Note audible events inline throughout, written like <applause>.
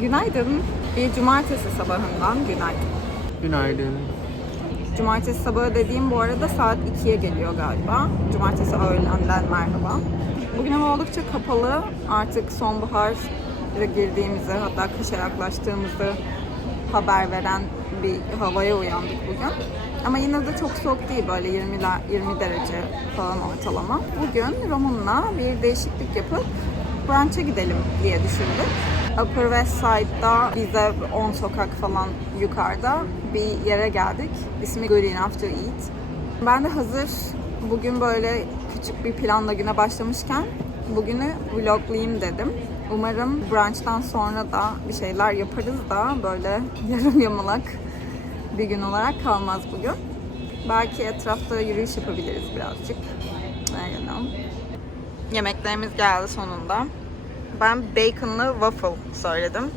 Günaydın. Bir cumartesi sabahından günaydın. Günaydın. Cumartesi sabahı dediğim bu arada saat 2'ye geliyor galiba. Cumartesi öğlenden merhaba. Bugün hava oldukça kapalı. Artık sonbahar girdiğimizi hatta kışa yaklaştığımızı haber veren bir havaya uyandık bugün. Ama yine de çok soğuk değil böyle 20, 20 derece falan ortalama. Bugün Roman'la bir değişiklik yapıp brunch'a gidelim diye düşündük. Upper West Side'da bize 10 sokak falan yukarıda bir yere geldik. İsmi Good Enough to Eat. Ben de hazır bugün böyle küçük bir planla güne başlamışken bugünü vloglayayım dedim. Umarım brunch'tan sonra da bir şeyler yaparız da böyle <laughs> yarım yamalak bir gün olarak kalmaz bugün. Belki etrafta yürüyüş yapabiliriz birazcık. Yemeklerimiz geldi sonunda. Ben baconlı waffle söyledim.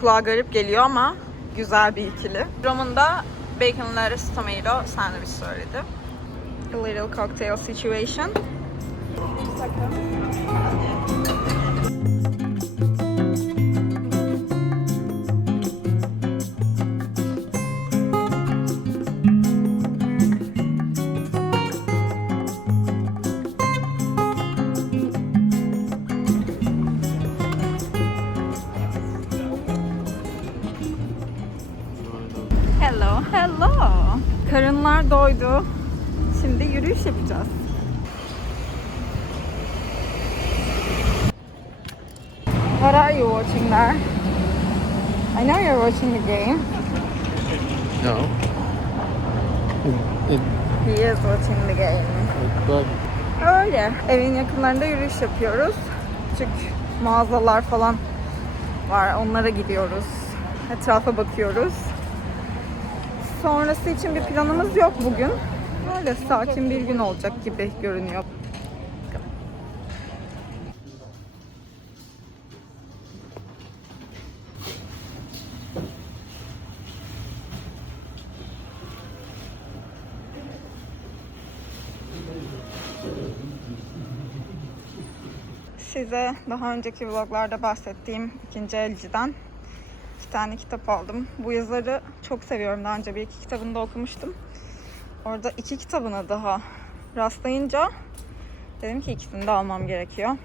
Kulağa garip geliyor ama güzel bir ikili. Roman da bacon lettuce tomato sandwich söyledi. A little cocktail situation. Hello, Doydu. Şimdi yürüyüş yapacağız. What are you watching there? I know you're watching the game. No. It, it, He is watching the game. but Öyle. Evin yakınlarında yürüyüş yapıyoruz. Küçük mağazalar falan var. Onlara gidiyoruz. Etrafa bakıyoruz. Sonrası için bir planımız yok bugün. Öyle sakin bir gün olacak gibi görünüyor. Size daha önceki vloglarda bahsettiğim ikinci elciden iki tane kitap aldım. Bu yazarı çok seviyorum. Daha önce bir iki kitabını da okumuştum. Orada iki kitabına daha rastlayınca dedim ki ikisini de almam gerekiyor.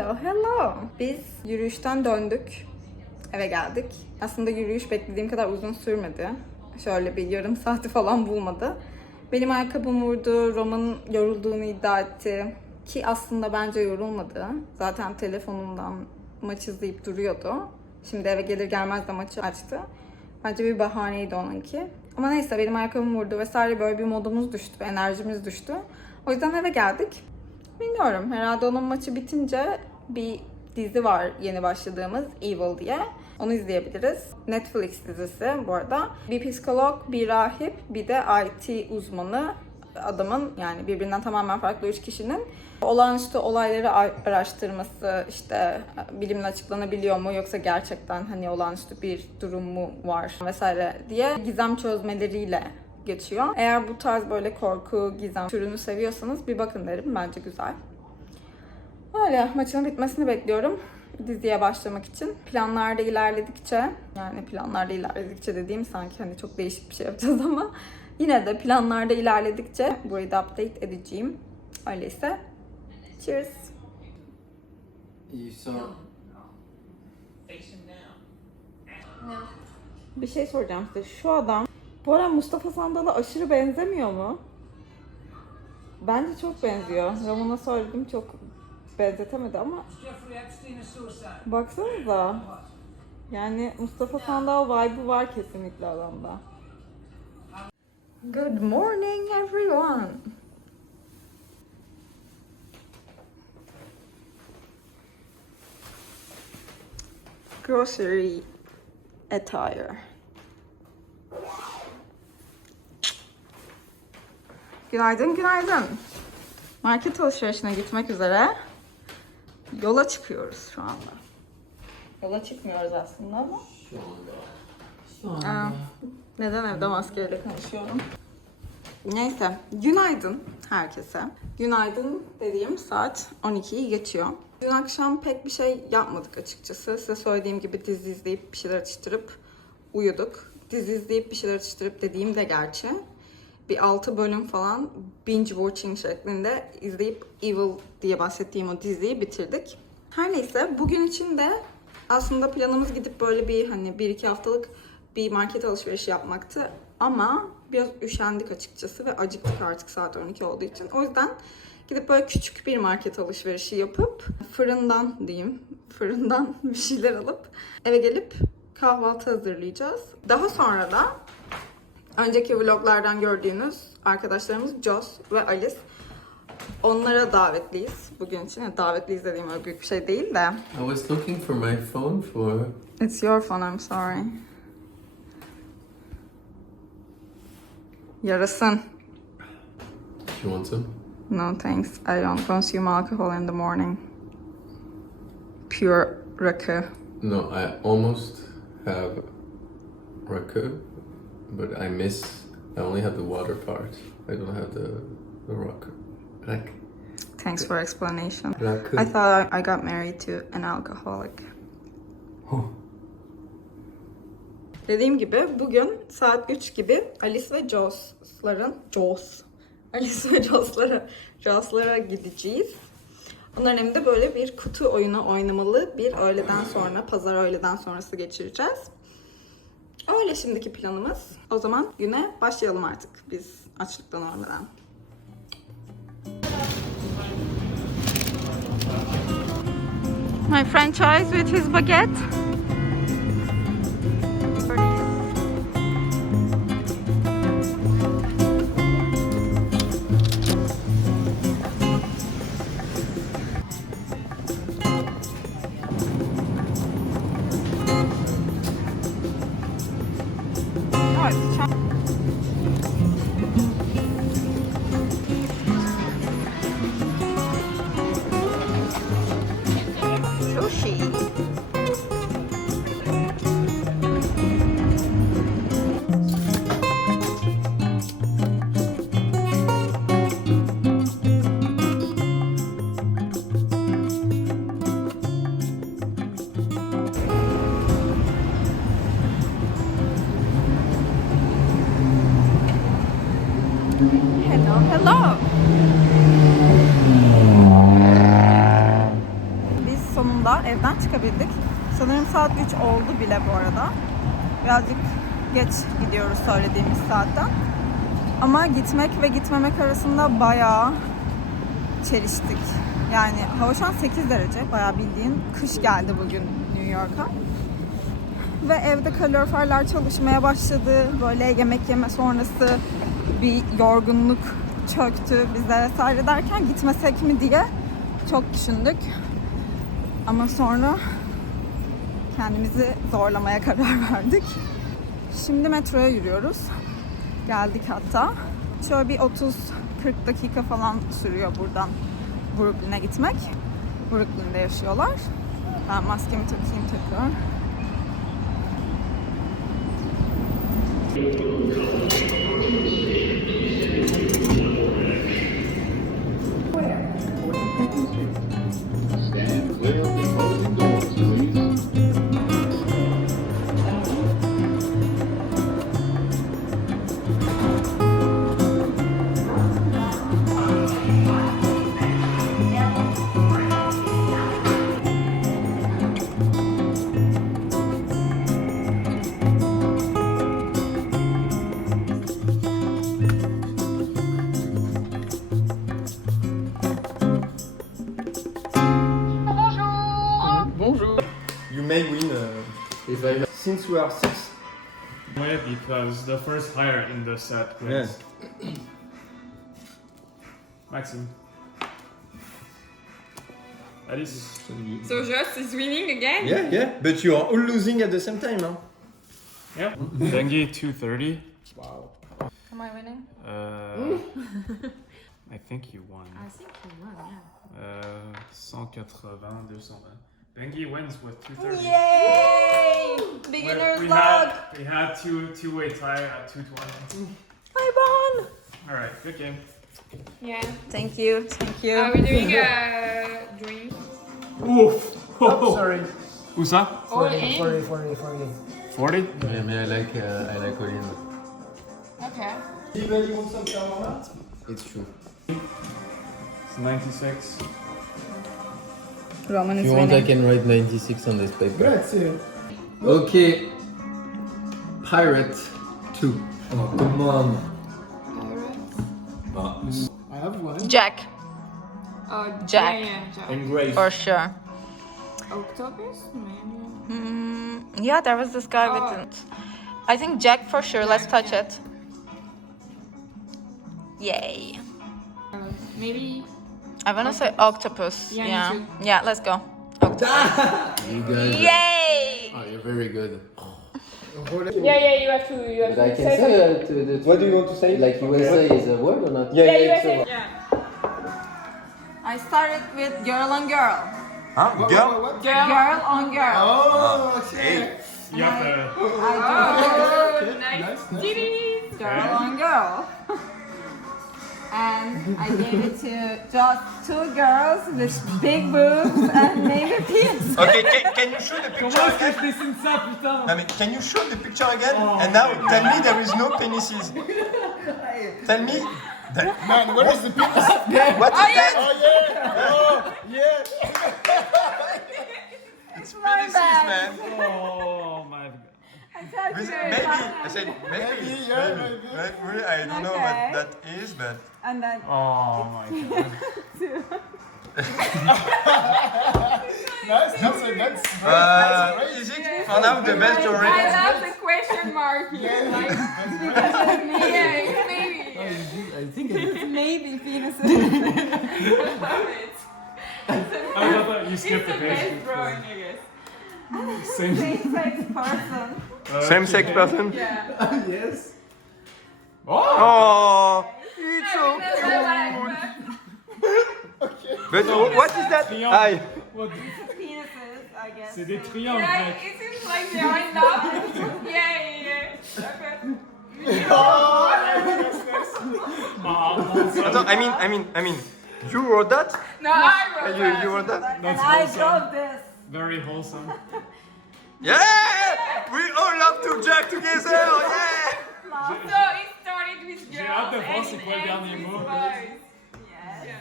Hello, hello. Biz yürüyüşten döndük. Eve geldik. Aslında yürüyüş beklediğim kadar uzun sürmedi. Şöyle bir yarım saati falan bulmadı. Benim ayakkabım vurdu. Roman yorulduğunu iddia etti. Ki aslında bence yorulmadı. Zaten telefonundan maç izleyip duruyordu. Şimdi eve gelir gelmez de maçı açtı. Bence bir bahaneydi onunki. Ama neyse benim ayakkabım vurdu vesaire böyle bir modumuz düştü, enerjimiz düştü. O yüzden eve geldik. Bilmiyorum. Herhalde onun maçı bitince bir dizi var yeni başladığımız Evil diye. Onu izleyebiliriz. Netflix dizisi bu arada. Bir psikolog, bir rahip, bir de IT uzmanı adamın yani birbirinden tamamen farklı üç kişinin olağanüstü olayları araştırması işte bilimle açıklanabiliyor mu yoksa gerçekten hani olağanüstü bir durum mu var vesaire diye gizem çözmeleriyle geçiyor. Eğer bu tarz böyle korku, gizem türünü seviyorsanız bir bakın derim. Bence güzel. Öyle maçın bitmesini bekliyorum diziye başlamak için. Planlarda ilerledikçe yani planlarda ilerledikçe dediğim sanki hani çok değişik bir şey yapacağız <laughs> ama yine de planlarda ilerledikçe burayı da update edeceğim. Öyleyse cheers. Bir şey soracağım size. Şu adam bu ara Mustafa Sandal'a aşırı benzemiyor mu? Bence çok benziyor. Roman'a söyledim çok benzetemedi ama baksanıza. Yani Mustafa Sandal vibe'ı var kesinlikle adamda. Good morning everyone. Grocery attire. Günaydın, günaydın. Market alışverişine gitmek üzere yola çıkıyoruz şu anda. Yola çıkmıyoruz aslında ama. Aa, neden evde maskeyle konuşuyorum? Neyse, günaydın herkese. Günaydın dediğim saat 12'yi geçiyor. Dün akşam pek bir şey yapmadık açıkçası. Size söylediğim gibi dizi izleyip bir şeyler atıştırıp uyuduk. Dizi izleyip bir şeyler atıştırıp dediğim de gerçi. Bir 6 bölüm falan binge watching şeklinde izleyip Evil diye bahsettiğim o diziyi bitirdik. Her neyse bugün için de aslında planımız gidip böyle bir hani 1-2 haftalık bir market alışverişi yapmaktı. Ama biraz üşendik açıkçası ve acıktık artık saat 12 olduğu için. O yüzden gidip böyle küçük bir market alışverişi yapıp fırından diyeyim, fırından <laughs> bir şeyler alıp eve gelip kahvaltı hazırlayacağız. Daha sonra da önceki vloglardan gördüğünüz arkadaşlarımız Jos ve Alice. Onlara davetliyiz bugün için. Yani davetliyiz dediğim öyle büyük bir şey değil de. I was looking for my phone for. It's your phone, I'm sorry. Yarasın. You want some? No thanks. I don't consume alcohol in the morning. Pure rakı. No, I almost have raku, but I miss. I only have the water part. I don't have the the raku. Rak. Thanks for explanation. Raku. I thought I got married to an alcoholic. Oh. Dediğim gibi bugün saat 3 gibi Alice ve Jos'ların Jos Alice ve Jos'lara Jos'lara gideceğiz. Onların evinde böyle bir kutu oyunu oynamalı bir öğleden sonra, pazar öğleden sonrası geçireceğiz. Öyle şimdiki planımız. O zaman güne başlayalım artık biz açlıktan ölmeden. My franchise with his baguette. Çıkabildik. Sanırım saat 3 oldu bile bu arada. Birazcık geç gidiyoruz söylediğimiz saatten. Ama gitmek ve gitmemek arasında bayağı çeliştik. Yani hava şu an 8 derece. Bayağı bildiğin kış geldi bugün New York'a. Ve evde kaloriferler çalışmaya başladı. Böyle yemek yeme sonrası bir yorgunluk çöktü bize vesaire derken gitmesek mi diye çok düşündük. Ama sonra kendimizi zorlamaya karar <laughs> verdik. Şimdi metroya yürüyoruz. Geldik hatta. Şöyle bir 30-40 dakika falan sürüyor buradan Brooklyn'e gitmek. Brooklyn'de yaşıyorlar. Ben maskemi takayım tekrar. Stand Since we are six. Way because the first hire in the set wins. Maxime. Alice. So Joss is winning again? Yeah, yeah. But you are all losing at the same time, huh? Yeah. Dengue 230. Wow. Am I winning? Uh, <laughs> I think you won. I think you won, yeah. Uh, 180, 220. Dengue wins with 230. Yay! We- Beginner's we log! had, we had two two way tie at 220. I Bon! All right, good game. Yeah. Thank you, thank you. Are we doing a drink? Oof. Sorry. Où ça? All in? 40, 40, 40. 40? Yeah, I like uh, I like Olin. Okay. Anybody want some shawarma? It's true. It's 96. Roman If is you want, I can write 96 on this paper. Grazie. Okay. Pirate 2. Oh, come on. I have one. Jack, Uh, Jack. Yeah, yeah, Jack. Engrave. for sure. Octopus? Maybe. Mm, yeah, there was this guy Oh. with it. I think Jack for sure. Let's touch it. Yay. Uh, maybe. I wanna say octopus. Yeah, me Yeah. too. Yeah, let's go. Octopus. <laughs> You guys. Yay! Oh, you're very good. Yeah, yeah, you have to. You have But I to can say say something. uh, to the. What do you want to say? Like USA is a word or not? Yeah, Yeah, yeah, USA. Yeah. I started with girl on girl. Huh? Girl? Girl. Girl on girl. Oh, okay. You have I gave it to just two girls with big boobs and maybe penis. Okay, can, can you show the picture again? I mean, can you show the picture again? and now tell me there is no penises. tell me. That, Man, where is the penis? what oh, is that? Oh yeah! Oh yeah! It's penises, man. Oh my god. With- Maybe. I said maybe. Maybe, yeah, maybe. But really, I don't know what Okay. that is, but. And then Oh my <laughs> god. Nice. That's a, that's Uh, is it for now the best I already? love the question mark here. Like, yeah, it's maybe. <laughs> I think it <laughs> maybe penises. Love it. I love that you It's skipped the the page. best drawing, I guess. <laughs> Same. Same-sex person. Uh, Same sex person? Yeah. <laughs> Yes. Oh, it's so That's cute. what I- But wh- what is that? Hi. Penises, I guess. C'est des triangles, Yeah, mec. it seems like they are in love. <laughs> Yeah, yeah, yeah. Okay. Ah, Attends, I mean, I mean, I mean, you wrote that? No, I wrote You, that. you wrote that? And That's I wholesome. drove this. Very wholesome. <laughs> Yeah! We all love to jack together, oh, yeah! So it started with girls J'ai hâte de voir and c'est it quoi le ends with mot. boys. Yes. Yeah.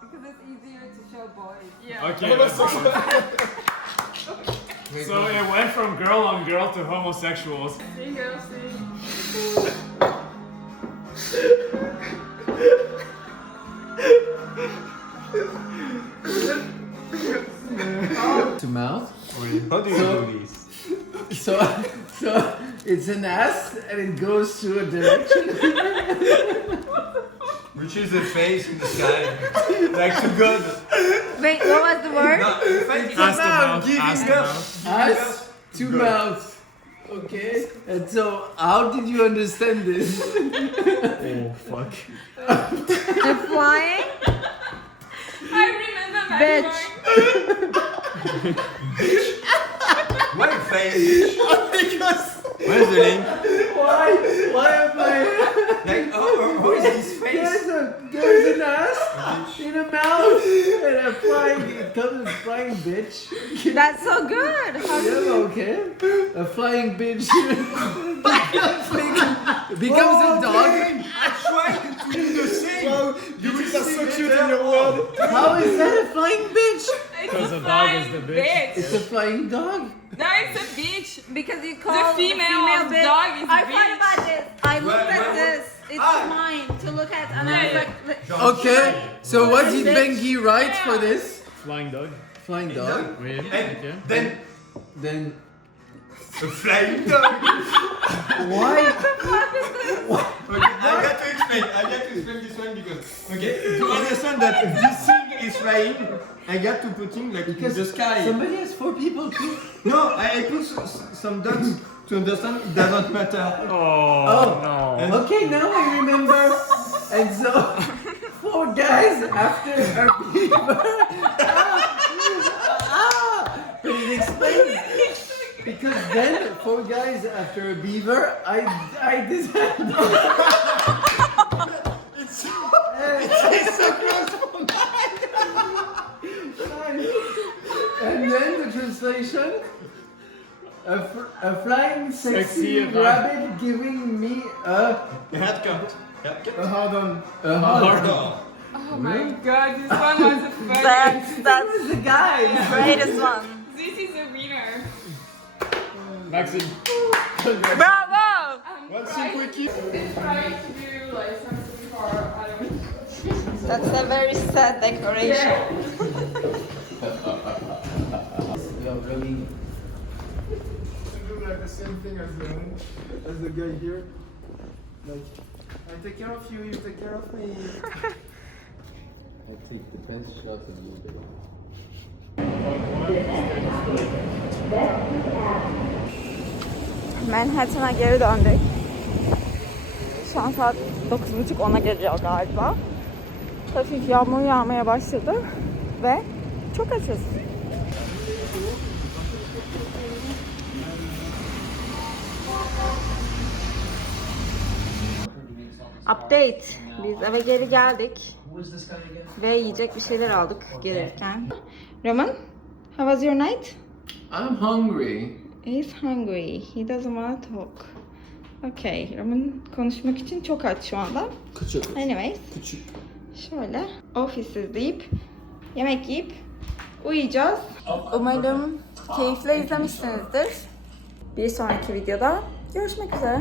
Because it's easier to show boys. Yeah. Okay. let's <laughs> so it went from girl on girl to homosexuals. Three girls, three. <laughs> How do you do this? So, so it's an ass and it goes to a direction. Which is a face in the sky. like to God. Wait, what was the word? It's Ask the about mouth. giving Ask the up. mouth. Ass to mouth. Okay. And so, how did you understand this? Oh fuck. The flying? I remember that Bitch. Drawing. Why face? because. Where's the link? Why? Why am I? Like, oh, who is this face? There's a there's an ass in a mouth and a flying. It comes a flying bitch. That's so good. How Yeah, okay. A flying bitch becomes a dog. I tried to do the same. Wow, you guys are so cute in your world. How is that a flying bitch? Because It's the a dog is flying the bitch. It's a dog. No, it's a bitch. Because you call The female of bitch. dog is I bitch. thought about this. I looked Where- at where- this. It's Ah. mine to look at, and I was like, Okay, so what did Bitch. Bengi write for this? Flying dog. Flying dog. Oui. And Okay. then Then A flying dog. why? Okay, I got to explain. I got to explain this one because okay, to understand that this thing is flying, I got to put him like in the sky. Somebody has four people too. No, I, I put s- s- some dots to understand it doesn't matter. Oh, Oh. no. Okay, now I remember. And so, four guys after a beaver. ah, ah, but it explains. Because then, four guys after a beaver, I, I decided. <laughs> It's so, it's so close for and then the translation. A, fr- a flying sexy, Sexy rabbit giving me a, a headcut. Headcut. a hard on. A hard on. Oh my god, this one was a <laughs> funniest. That's, that's the guy. <laughs> greatest one. This is a winner. Maxime. Bravo! I'm trying, I'm trying to do like something for, I don't. That's a very sad decoration. You're <laughs> really. to do like the same thing as the as the guy here. Like I take care of you, you take care of me. <laughs> I take the best shot of you. Manhattan'a geri döndük. Şu an saat 9.30-10'a geliyor galiba. Hafif yağmur yağmaya başladı ve çok açız. Update. Biz eve geri geldik. Ve yiyecek bir şeyler aldık gelirken. Roman, how was your night? I'm hungry. He's hungry. He doesn't want to talk. Okay. Roman konuşmak için çok aç şu anda. Küçük. Anyways. Küçük. Şöyle ofis izleyip, yemek yiyip uyuyacağız. Umarım keyifle izlemişsinizdir. Bir sonraki videoda görüşmek üzere.